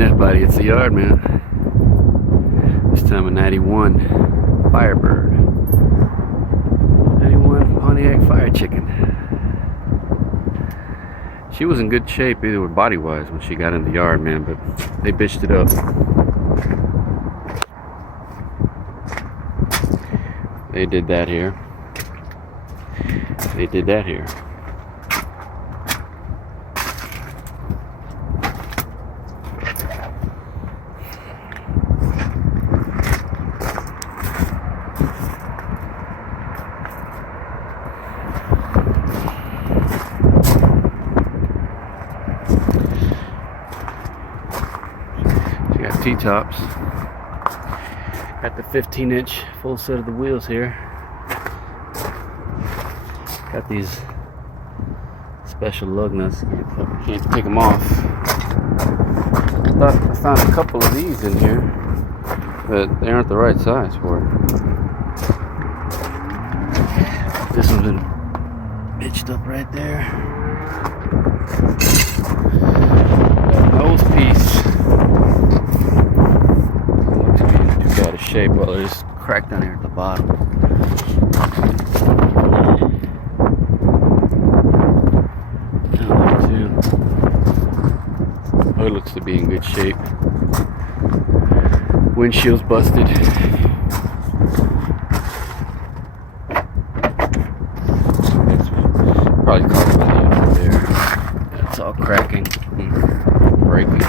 ain't that buddy, it's the yard man. This time a 91 Firebird. 91 Pontiac Fire Chicken. She was in good shape either with body wise when she got in the yard, man, but they bitched it up. They did that here. They did that here. She got T-tops. Got the 15-inch full set of the wheels here. Got these special lug nuts. Can't take them off. I found a couple of these in here, but they aren't the right size for it. This one's been bitched up right there. Nose piece. Looks to be in too bad a shape. Well, there's a crack down here at the bottom. It looks to be in good shape. Windshield's busted. Probably caused by the under there. It's all cracking and breaking.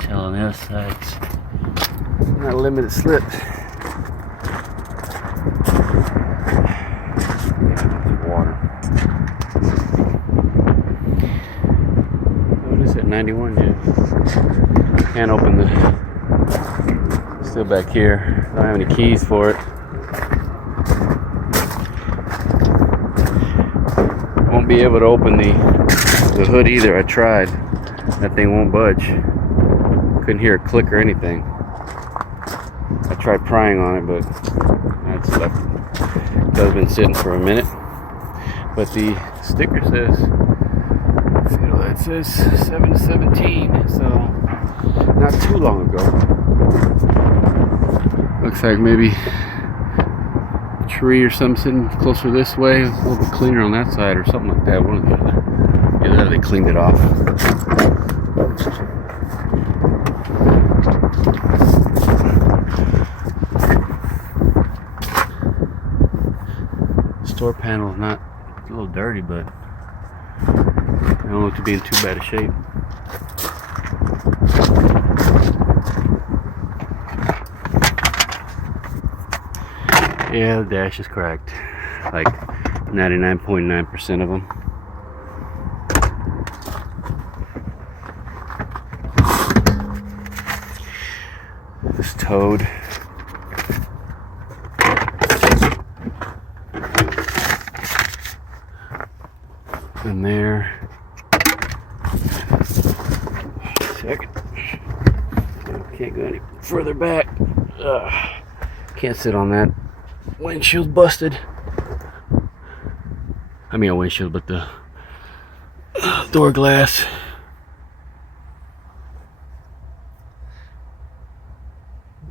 Tell on the other side, it's not a limited slip. Water. 91, yeah. Can't open the. Still back here. Don't have any keys for it. Won't be able to open the hood either. I tried. That thing won't budge. Couldn't hear a click or anything. I tried prying on it, but that's left. It's been sitting for a minute. But the sticker says. It says 7 to 17, so not too long ago. Looks like maybe a tree or something sitting closer this way, a little bit cleaner on that side or something like that. One or the other. Either that or they cleaned it off. Store panel is not a little dirty, but I don't look to be in too bad a shape. Yeah, the dash is cracked. Like 99.9% of them. This toad. In there. Second. Can't go any further back. Can't sit on that. Windshield's busted. I mean a windshield, but the door glass.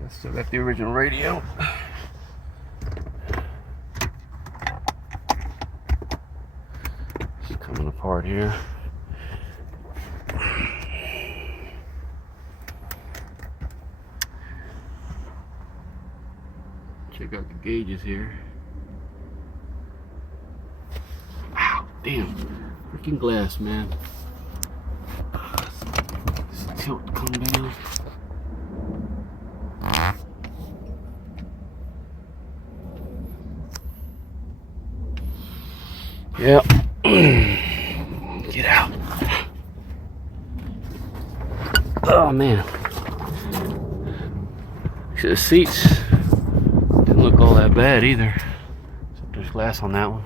Still got the original radio. It's coming apart here. Check out the gauges here. Wow, damn. Freaking glass, man. This tilt come down. Yep. Get out. Oh, man. The seats didn't look all that bad either. Except there's glass on that one.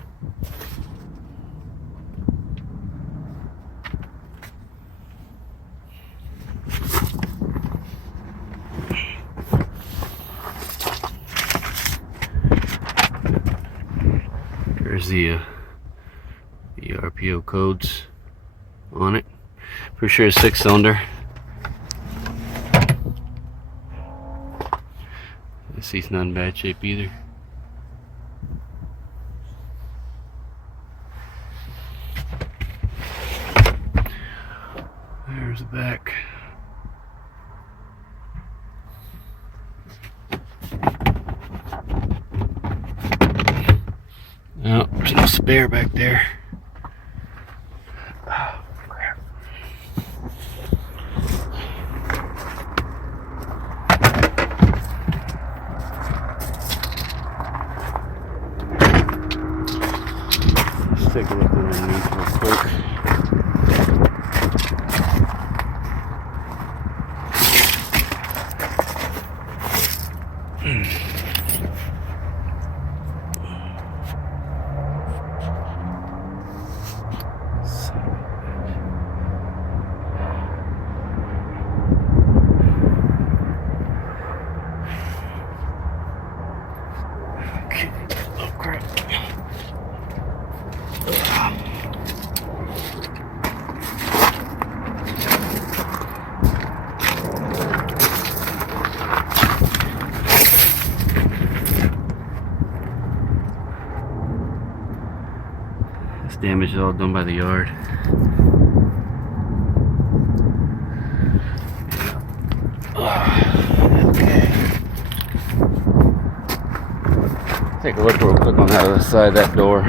There's the RPO codes on it. Pretty sure it's 6-cylinder. The seat's not in bad shape either. There's the back. Oh, there's no spare back there. Oh, crap. Let's take a look underneath real quick. Okay. Oh crap. This damage is all done by the yard. Okay. Take a look real quick on that other side of that door.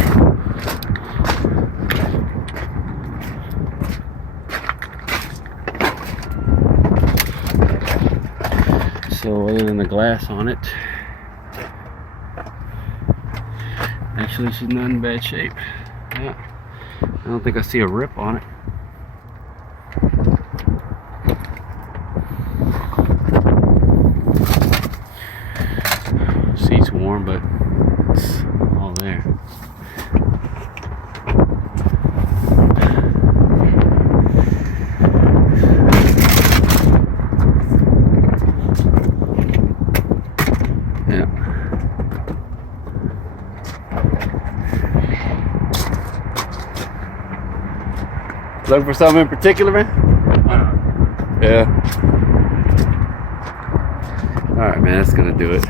So other than the glass on it, actually she's not in bad shape. Yeah. I don't think I see a rip on it. Seat's warm, but it's all there. Yeah. Looking for something in particular, man? Yeah. Alright, man, that's gonna do it.